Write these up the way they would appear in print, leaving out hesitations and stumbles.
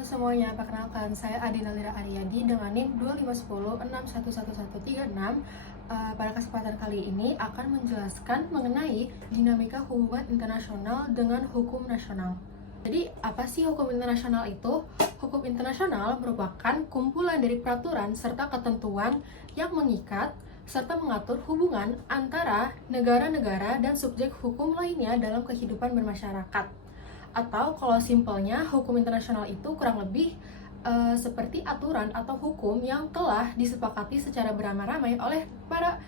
Halo semuanya, perkenalkan saya Adina Lira Aryadi dengan NIM 2510611136. Pada kesempatan kali ini akan menjelaskan mengenai dinamika hubungan internasional dengan hukum nasional. Jadi, apa sih hukum internasional itu? Hukum internasional merupakan kumpulan dari peraturan serta ketentuan yang mengikat serta mengatur hubungan antara negara-negara dan subjek hukum lainnya dalam kehidupan bermasyarakat. Atau kalau simpelnya, hukum internasional itu kurang lebih seperti aturan atau hukum yang telah disepakati secara beramai-ramai oleh para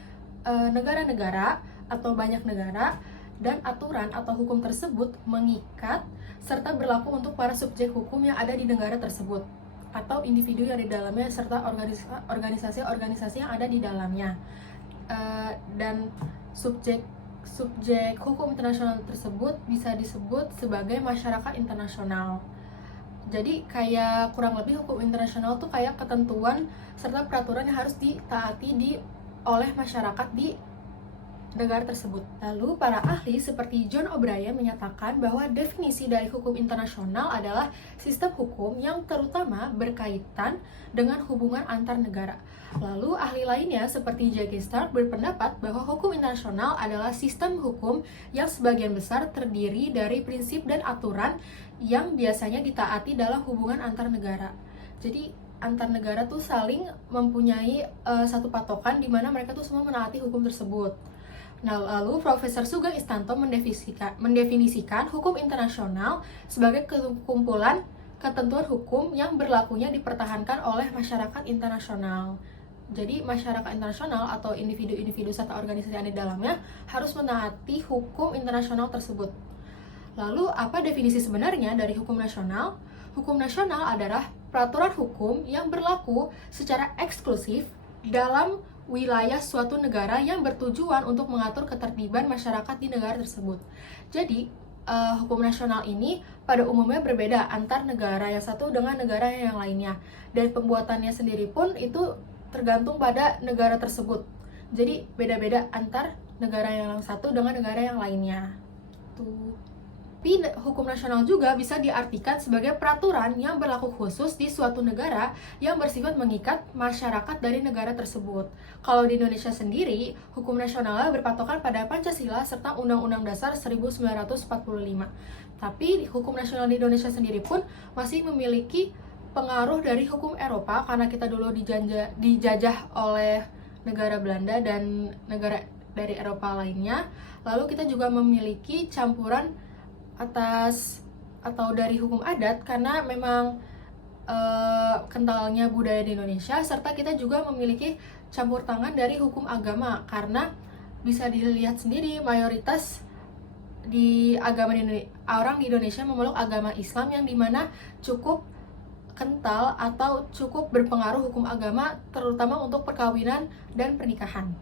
negara-negara atau banyak negara, dan aturan atau hukum tersebut mengikat serta berlaku untuk para subjek hukum yang ada di negara tersebut atau individu yang di dalamnya serta organisasi-organisasi yang ada di dalamnya. Dan subjek hukum internasional tersebut bisa disebut sebagai masyarakat internasional. Jadi kayak kurang lebih hukum internasional tuh kayak ketentuan serta peraturan yang harus ditaati oleh masyarakat di negara tersebut. Lalu para ahli seperti John O'Brien menyatakan bahwa definisi dari hukum internasional adalah sistem hukum yang terutama berkaitan dengan hubungan antar negara. Lalu ahli lainnya seperti Jackie Stark berpendapat bahwa hukum internasional adalah sistem hukum yang sebagian besar terdiri dari prinsip dan aturan yang biasanya ditaati dalam hubungan antar negara. Jadi antar negara tuh saling mempunyai satu patokan di mana mereka tuh semua menaati hukum tersebut. Nah, lalu Profesor Sugeng Istanto mendefinisikan hukum internasional sebagai kumpulan ketentuan hukum yang berlakunya dipertahankan oleh masyarakat internasional. Jadi, masyarakat internasional atau individu-individu serta organisasi yang ada di dalamnya harus menaati hukum internasional tersebut. Lalu, apa definisi sebenarnya dari hukum nasional? Hukum nasional adalah peraturan hukum yang berlaku secara eksklusif dalam wilayah suatu negara yang bertujuan untuk mengatur ketertiban masyarakat di negara tersebut. Jadi, hukum nasional ini pada umumnya berbeda antar negara yang satu dengan negara yang lainnya. Dan pembuatannya sendiri pun itu tergantung pada negara tersebut. Jadi, beda-beda antar negara yang satu dengan negara yang lainnya. Tapi hukum nasional juga bisa diartikan sebagai peraturan yang berlaku khusus di suatu negara yang bersifat mengikat masyarakat dari negara tersebut. Kalau di Indonesia sendiri, hukum nasional berpatokan pada Pancasila serta Undang-Undang Dasar 1945. Tapi hukum nasional di Indonesia sendiri pun masih memiliki pengaruh dari hukum Eropa karena kita dulu dijajah oleh negara Belanda dan negara dari Eropa lainnya. Lalu kita juga memiliki campuran atas atau dari hukum adat karena memang kentalnya budaya di Indonesia, serta kita juga memiliki campur tangan dari hukum agama karena bisa dilihat sendiri mayoritas di orang di Indonesia memeluk agama Islam yang dimana cukup kental atau cukup berpengaruh hukum agama terutama untuk perkawinan dan pernikahan.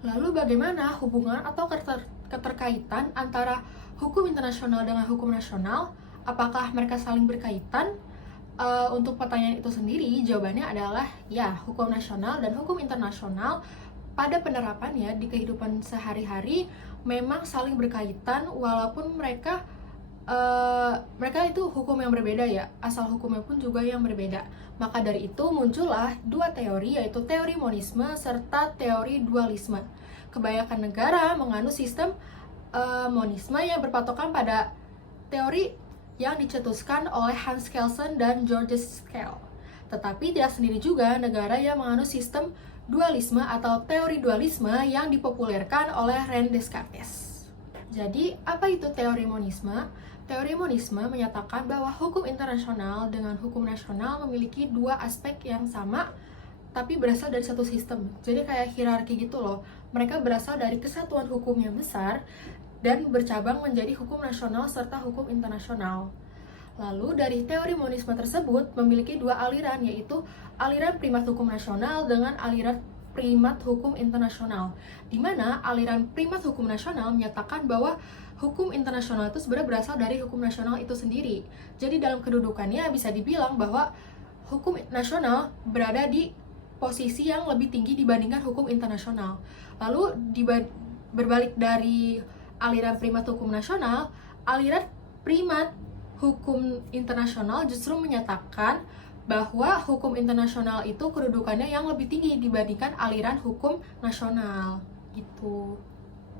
Lalu bagaimana hubungan atau keterkaitan antara hukum internasional dengan hukum nasional? Apakah mereka saling berkaitan? Untuk pertanyaan itu sendiri, jawabannya adalah ya, hukum nasional dan hukum internasional pada penerapannya di kehidupan sehari-hari memang saling berkaitan walaupun mereka itu hukum yang berbeda ya, asal hukumnya pun juga yang berbeda. Maka dari itu muncullah dua teori, yaitu teori monisme serta teori dualisme. Kebanyakan negara menganut sistem monisme yang berpatokan pada teori yang dicetuskan oleh Hans Kelsen dan Georges Schell. Tetapi tidak sendiri juga negara yang menganut sistem dualisme atau teori dualisme yang dipopulerkan oleh René Descartes. Jadi, apa itu teori monisme? Teori monisme menyatakan bahwa hukum internasional dengan hukum nasional memiliki dua aspek yang sama, tapi berasal dari satu sistem. Jadi kayak hierarki gitu loh. Mereka berasal dari kesatuan hukum yang besar dan bercabang menjadi hukum nasional serta hukum internasional. Lalu dari teori monisme tersebut memiliki dua aliran, yaitu aliran primat hukum nasional dengan aliran primat hukum internasional. Di mana aliran primat hukum nasional menyatakan bahwa hukum internasional itu sebenarnya berasal dari hukum nasional itu sendiri. Jadi dalam kedudukannya bisa dibilang bahwa hukum nasional berada di posisi yang lebih tinggi dibandingkan hukum internasional. Lalu berbalik dari aliran primat hukum nasional, aliran primat hukum internasional justru menyatakan bahwa hukum internasional itu kedudukannya yang lebih tinggi dibandingkan aliran hukum nasional gitu.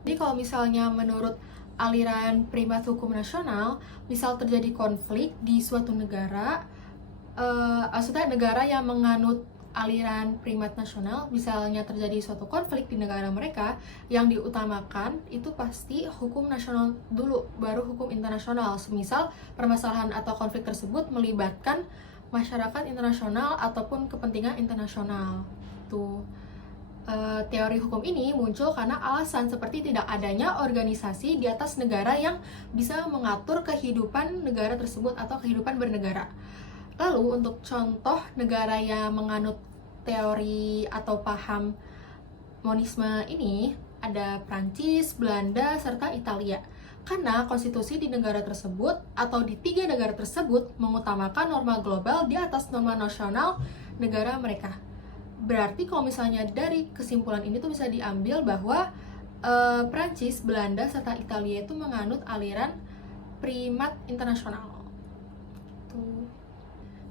Jadi kalau misalnya menurut aliran primat hukum nasional, misal terjadi konflik di suatu negara, maksudnya negara yang menganut aliran primat nasional, misalnya terjadi suatu konflik di negara mereka, yang diutamakan itu pasti hukum nasional dulu, baru hukum internasional. Semisal permasalahan atau konflik tersebut melibatkan masyarakat internasional ataupun kepentingan internasional. Tuh. Teori hukum ini muncul karena alasan seperti tidak adanya organisasi di atas negara yang bisa mengatur kehidupan negara tersebut atau kehidupan bernegara. Lalu untuk contoh negara yang menganut teori atau paham monisme ini ada Prancis, Belanda, serta Italia. Karena konstitusi di negara tersebut atau di 3 negara tersebut mengutamakan norma global di atas norma nasional negara mereka. Berarti kalau misalnya dari kesimpulan ini tuh bisa diambil bahwa Prancis, Belanda, serta Italia itu menganut aliran primat internasional. Tuh.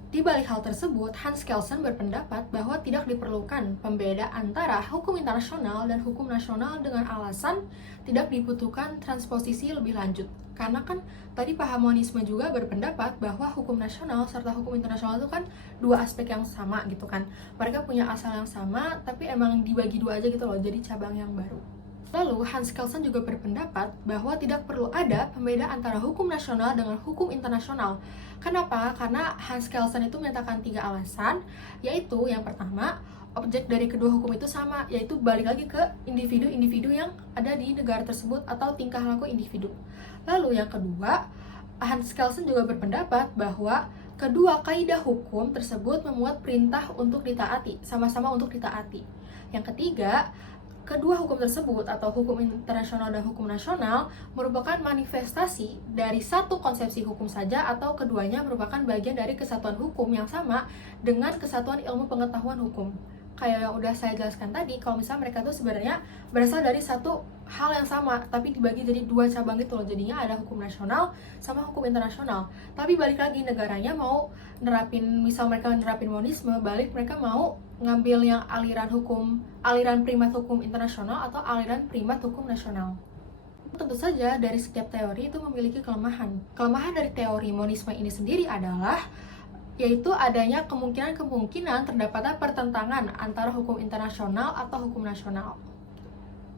Di balik hal tersebut, Hans Kelsen berpendapat bahwa tidak diperlukan pembeda antara hukum internasional dan hukum nasional dengan alasan tidak dibutuhkan transposisi lebih lanjut. Karena kan tadi paham monisme juga berpendapat bahwa hukum nasional serta hukum internasional itu kan dua aspek yang sama gitu kan. Mereka punya asal yang sama, tapi emang dibagi dua aja gitu loh, jadi cabang yang baru. Lalu Hans Kelsen juga berpendapat bahwa tidak perlu ada pembeda antara hukum nasional dengan hukum internasional. Kenapa? Karena Hans Kelsen itu menyatakan 3 alasan, yaitu yang pertama, objek dari kedua hukum itu sama, yaitu balik lagi ke individu-individu yang ada di negara tersebut atau tingkah laku individu. Lalu yang kedua, Hans Kelsen juga berpendapat bahwa kedua kaidah hukum tersebut memuat perintah untuk ditaati, sama-sama untuk ditaati. Yang ketiga, kedua hukum tersebut atau hukum internasional dan hukum nasional merupakan manifestasi dari satu konsepsi hukum saja atau keduanya merupakan bagian dari kesatuan hukum yang sama dengan kesatuan ilmu pengetahuan hukum. Kayak yang udah saya jelaskan tadi, kalau misalnya mereka tuh sebenarnya berasal dari satu hal yang sama, tapi dibagi jadi 2 cabang gitu loh. Jadinya ada hukum nasional sama hukum internasional. Tapi balik lagi negaranya mau nerapin, misal mereka nerapin monisme, balik mereka mau ngambil yang aliran primat hukum internasional atau aliran primat hukum nasional. Tentu saja dari setiap teori itu memiliki kelemahan. Kelemahan dari teori monisme ini sendiri adalah yaitu adanya kemungkinan terdapatnya pertentangan antara hukum internasional atau hukum nasional.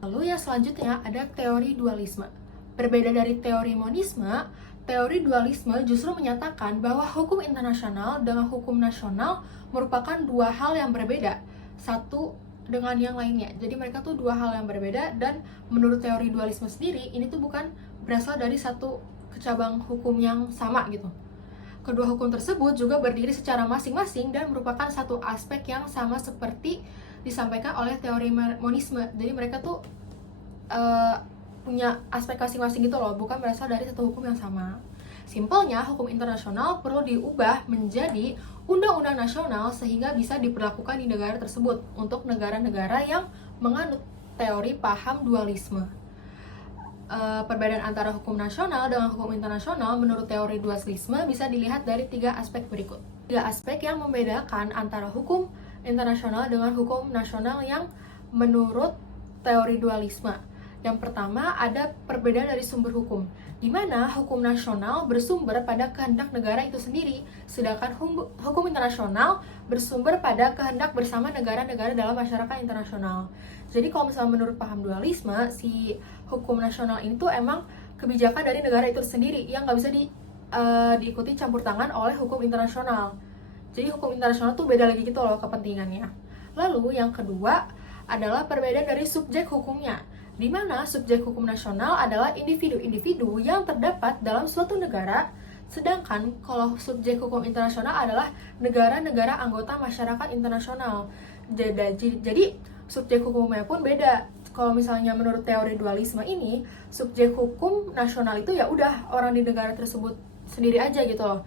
Lalu yang selanjutnya ada teori dualisme. Berbeda dari teori monisme, teori dualisme justru menyatakan bahwa hukum internasional dengan hukum nasional merupakan 2 hal yang berbeda, satu dengan yang lainnya. Jadi mereka tuh 2 hal yang berbeda, dan menurut teori dualisme sendiri, ini tuh bukan berasal dari satu cabang hukum yang sama gitu. Kedua hukum tersebut juga berdiri secara masing-masing dan merupakan satu aspek yang sama seperti disampaikan oleh teori monisme. Jadi mereka tuh punya aspek masing-masing gitu loh, bukan berasal dari satu hukum yang sama. Simpelnya, hukum internasional perlu diubah menjadi undang-undang nasional sehingga bisa diberlakukan di negara tersebut untuk negara-negara yang menganut teori paham dualisme. Perbedaan antara hukum nasional dengan hukum internasional menurut teori dualisme bisa dilihat dari 3 aspek berikut. 3 aspek yang membedakan antara hukum internasional dengan hukum nasional yang menurut teori dualisme. Yang pertama ada perbedaan dari sumber hukum, di mana hukum nasional bersumber pada kehendak negara itu sendiri, sedangkan hukum internasional bersumber pada kehendak bersama negara-negara dalam masyarakat internasional. Jadi kalau misalnya menurut paham dualisme, si hukum nasional ini tuh emang kebijakan dari negara itu sendiri yang nggak bisa diikuti campur tangan oleh hukum internasional. Jadi hukum internasional tuh beda lagi gitu loh kepentingannya. Lalu yang kedua adalah perbedaan dari subjek hukumnya, di mana subjek hukum nasional adalah individu-individu yang terdapat dalam suatu negara, sedangkan kalau subjek hukum internasional adalah negara-negara anggota masyarakat internasional. Jadi subjek hukumnya pun beda. Kalau misalnya menurut teori dualisme ini, subjek hukum nasional itu ya udah orang di negara tersebut sendiri aja gitu loh.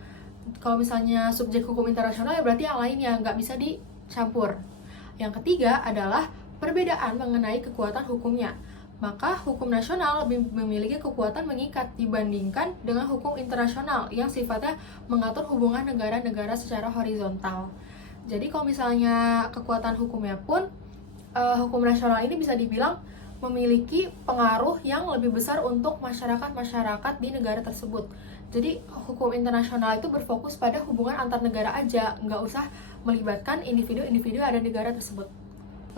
Kalau misalnya subjek hukum internasional ya berarti yang lainnya nggak bisa dicampur. Yang ketiga adalah perbedaan mengenai kekuatan hukumnya. Maka hukum nasional lebih memiliki kekuatan mengikat dibandingkan dengan hukum internasional yang sifatnya mengatur hubungan negara-negara secara horizontal. Jadi kalau misalnya kekuatan hukumnya pun, hukum nasional ini bisa dibilang memiliki pengaruh yang lebih besar untuk masyarakat-masyarakat di negara tersebut. Jadi hukum internasional itu berfokus pada hubungan antar negara aja, nggak usah melibatkan individu-individu ada di negara tersebut.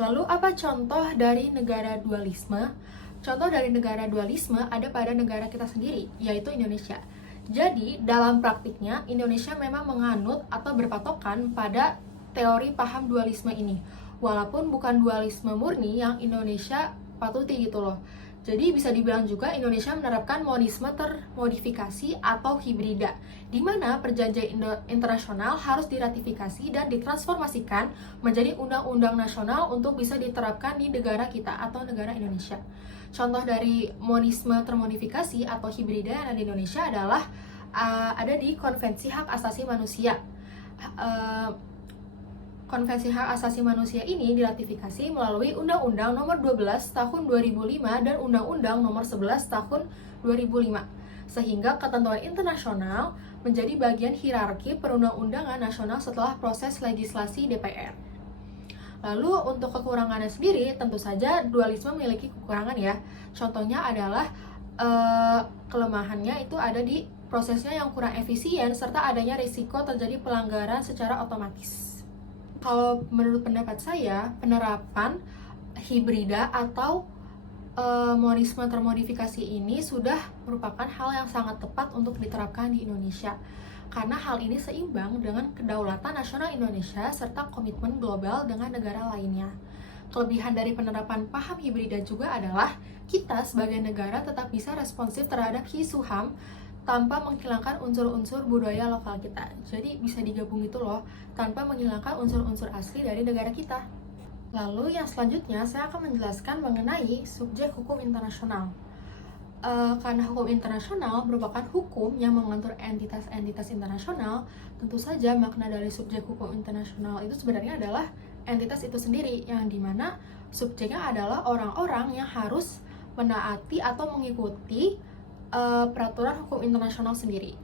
Lalu apa contoh dari negara dualisme? Contoh dari negara dualisme ada pada negara kita sendiri, yaitu Indonesia. Jadi, dalam praktiknya, Indonesia memang menganut atau berpatokan pada teori paham dualisme ini. Walaupun bukan dualisme murni yang Indonesia patuti gitu loh. Jadi bisa dibilang juga Indonesia menerapkan monisme termodifikasi atau hibrida, di mana perjanjian internasional harus diratifikasi dan ditransformasikan menjadi undang-undang nasional untuk bisa diterapkan di negara kita atau negara Indonesia. Contoh dari monisme termodifikasi atau hibrida yang ada di Indonesia adalah ada di Konvensi Hak Asasi Manusia. Konvensi Hak Asasi Manusia ini diratifikasi melalui Undang-Undang Nomor 12 Tahun 2005 dan Undang-Undang Nomor 11 Tahun 2005, sehingga ketentuan internasional menjadi bagian hierarki perundang-undangan nasional setelah proses legislasi DPR. Lalu untuk kekurangannya sendiri, tentu saja dualisme memiliki kekurangan ya. Contohnya adalah kelemahannya itu ada di prosesnya yang kurang efisien serta adanya risiko terjadi pelanggaran secara otomatis. Kalau menurut pendapat saya, penerapan hibrida atau monisme termodifikasi ini sudah merupakan hal yang sangat tepat untuk diterapkan di Indonesia. Karena hal ini seimbang dengan kedaulatan nasional Indonesia serta komitmen global dengan negara lainnya. Kelebihan dari penerapan paham hibrida juga adalah kita sebagai negara tetap bisa responsif terhadap isu HAM tanpa menghilangkan unsur-unsur budaya lokal kita. Jadi bisa digabung itu loh, tanpa menghilangkan unsur-unsur asli dari negara kita. Lalu yang selanjutnya saya akan menjelaskan mengenai subjek hukum internasional. Karena hukum internasional merupakan hukum yang mengatur entitas-entitas internasional, tentu saja makna dari subjek hukum internasional itu sebenarnya adalah entitas itu sendiri, yang dimana subjeknya adalah orang-orang yang harus menaati atau mengikuti peraturan hukum internasional sendiri.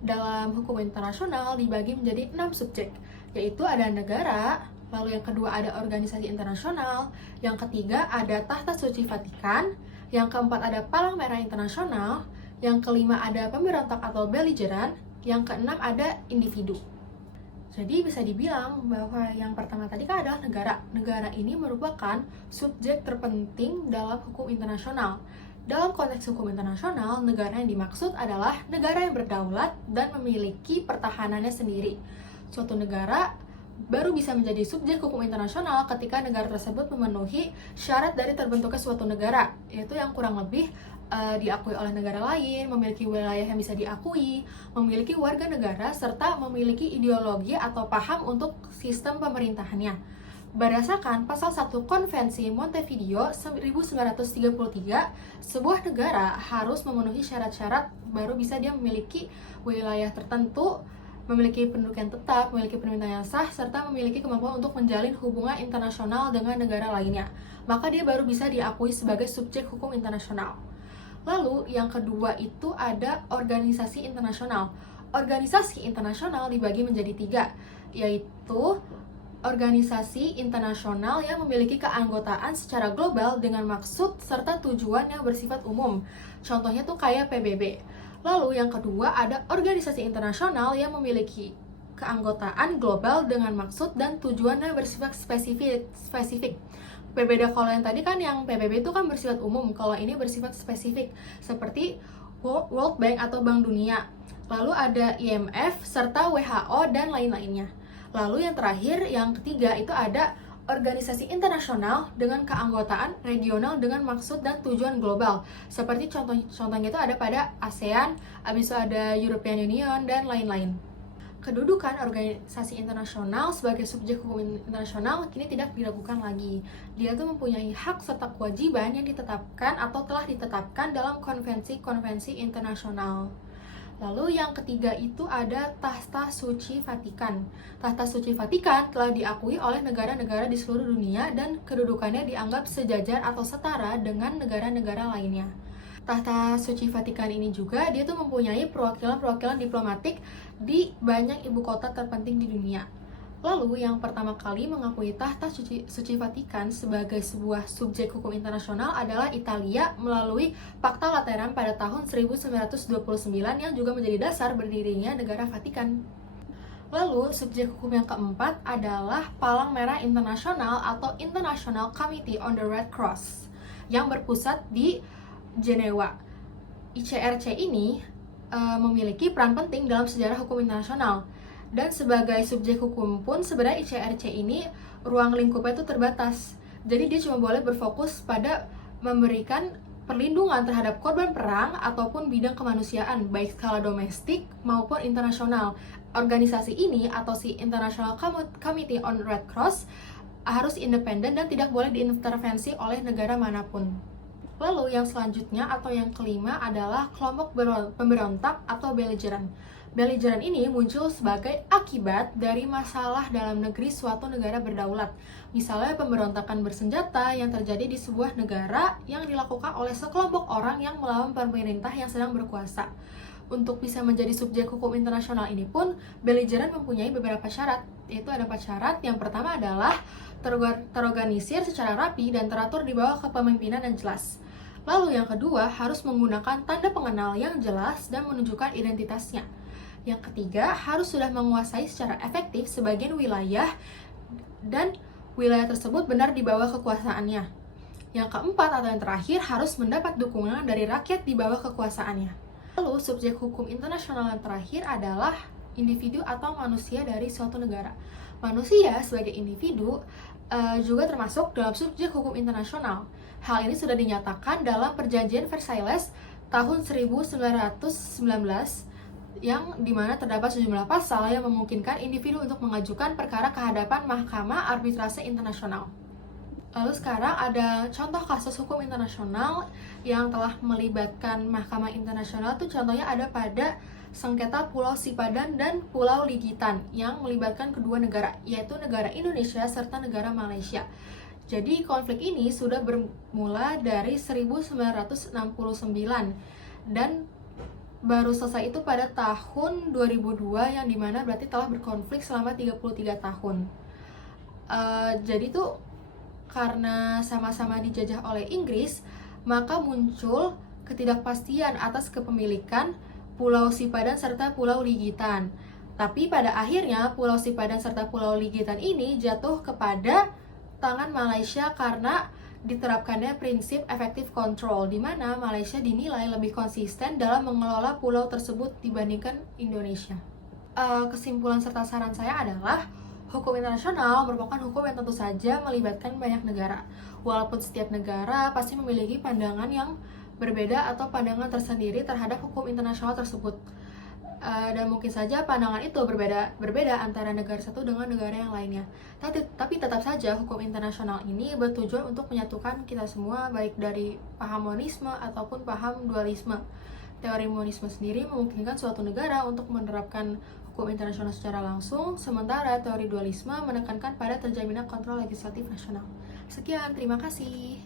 Dalam hukum internasional dibagi menjadi 6 subjek, yaitu ada negara, lalu yang kedua ada organisasi internasional, yang ketiga ada Tahta Suci Vatikan, yang keempat ada Palang Merah Internasional, yang kelima ada pemberontak atau belligerant, yang keenam ada individu. Jadi bisa dibilang bahwa yang pertama tadi kan adalah negara. Negara ini merupakan subjek terpenting dalam hukum internasional. Dalam konteks hukum internasional, negara yang dimaksud adalah negara yang berdaulat dan memiliki pertahanannya sendiri. Suatu negara baru bisa menjadi subjek hukum internasional ketika negara tersebut memenuhi syarat dari terbentuknya suatu negara, yaitu yang kurang lebih diakui oleh negara lain, memiliki wilayah yang bisa diakui, memiliki warga negara, serta memiliki ideologi atau paham untuk sistem pemerintahannya. Berdasarkan pasal 1 Konvensi Montevideo 1933, sebuah negara harus memenuhi syarat-syarat baru bisa dia memiliki wilayah tertentu, memiliki penduduk yang tetap, memiliki pemerintahan yang sah, serta memiliki kemampuan untuk menjalin hubungan internasional dengan negara lainnya. Maka dia baru bisa diakui sebagai subjek hukum internasional. Lalu yang kedua itu ada organisasi internasional. Organisasi internasional dibagi menjadi 3, yaitu organisasi internasional yang memiliki keanggotaan secara global dengan maksud serta tujuan yang bersifat umum. Contohnya tuh kayak PBB. Lalu yang kedua ada organisasi internasional yang memiliki keanggotaan global dengan maksud dan tujuan yang bersifat spesifik. Berbeda kalau yang tadi kan yang PBB itu kan bersifat umum, kalau ini bersifat spesifik seperti World Bank atau Bank Dunia. Lalu ada IMF serta WHO dan lain-lainnya. Lalu yang terakhir, yang ketiga itu ada organisasi internasional dengan keanggotaan regional dengan maksud dan tujuan global. Seperti contohnya itu ada pada ASEAN, habis itu ada European Union dan lain-lain. Kedudukan organisasi internasional sebagai subjek hukum internasional kini tidak diragukan lagi. Dia tuh mempunyai hak serta kewajiban yang ditetapkan atau telah ditetapkan dalam konvensi-konvensi internasional. Lalu yang ketiga itu ada Tahta Suci Vatikan. Tahta Suci Vatikan telah diakui oleh negara-negara di seluruh dunia dan kedudukannya dianggap sejajar atau setara dengan negara-negara lainnya. Tahta Suci Vatikan ini juga dia tuh mempunyai perwakilan-perwakilan diplomatik di banyak ibu kota terpenting di dunia. Lalu yang pertama kali mengakui Tahta Suci Vatikan sebagai sebuah subjek hukum internasional adalah Italia melalui Fakta Lateran pada tahun 1929 yang juga menjadi dasar berdirinya negara Vatikan. Lalu subjek hukum yang keempat adalah Palang Merah Internasional atau International Committee on the Red Cross yang berpusat di Jenewa. ICRC ini memiliki peran penting dalam sejarah hukum internasional. Dan sebagai subjek hukum pun sebenarnya ICRC ini ruang lingkupnya itu terbatas. Jadi dia cuma boleh berfokus pada memberikan perlindungan terhadap korban perang ataupun bidang kemanusiaan baik skala domestik maupun internasional. Organisasi ini atau si International Committee on Red Cross harus independen dan tidak boleh diintervensi oleh negara manapun. Lalu yang selanjutnya atau yang kelima adalah kelompok pemberontak atau belligerent. Belligerent ini muncul sebagai akibat dari masalah dalam negeri suatu negara berdaulat. Misalnya pemberontakan bersenjata yang terjadi di sebuah negara yang dilakukan oleh sekelompok orang yang melawan pemerintah yang sedang berkuasa. Untuk bisa menjadi subjek hukum internasional ini pun, belligerent mempunyai beberapa syarat, yaitu ada 4 syarat. Yang pertama adalah terorganisir secara rapi dan teratur di bawah kepemimpinan yang jelas. Lalu yang kedua, harus menggunakan tanda pengenal yang jelas dan menunjukkan identitasnya. Yang ketiga, harus sudah menguasai secara efektif sebagian wilayah dan wilayah tersebut benar di bawah kekuasaannya. Yang keempat atau yang terakhir, harus mendapat dukungan dari rakyat di bawah kekuasaannya. Lalu, subjek hukum internasional yang terakhir adalah individu atau manusia dari suatu negara. Manusia sebagai individu juga termasuk dalam subjek hukum internasional. Hal ini sudah dinyatakan dalam Perjanjian Versailles tahun 1919 yang dimana terdapat sejumlah pasal yang memungkinkan individu untuk mengajukan perkara ke hadapan Mahkamah Arbitrase Internasional. Lalu sekarang ada contoh kasus hukum internasional yang telah melibatkan Mahkamah Internasional tuh contohnya ada pada sengketa Pulau Sipadan dan Pulau Ligitan yang melibatkan kedua negara, yaitu negara Indonesia serta negara Malaysia. Jadi konflik ini sudah bermula dari 1969 dan baru selesai itu pada tahun 2002 yang dimana berarti telah berkonflik selama 33 tahun. Jadi tuh karena sama-sama dijajah oleh Inggris, maka muncul ketidakpastian atas kepemilikan Pulau Sipadan serta Pulau Ligitan. Tapi pada akhirnya Pulau Sipadan serta Pulau Ligitan ini jatuh kepada tangan Malaysia karena diterapkannya prinsip effective control, di mana Malaysia dinilai lebih konsisten dalam mengelola pulau tersebut dibandingkan Indonesia. Kesimpulan serta saran saya adalah hukum internasional merupakan hukum yang tentu saja melibatkan banyak negara. Walaupun setiap negara pasti memiliki pandangan yang berbeda atau pandangan tersendiri terhadap hukum internasional tersebut. Dan mungkin saja pandangan itu berbeda antara negara satu dengan negara yang lainnya. Tapi tetap saja hukum internasional ini bertujuan untuk menyatukan kita semua, baik dari paham monisme ataupun paham dualisme. Teori monisme sendiri memungkinkan suatu negara untuk menerapkan hukum internasional secara langsung, sementara teori dualisme menekankan pada terjaminnya kontrol legislatif nasional. Sekian, terima kasih.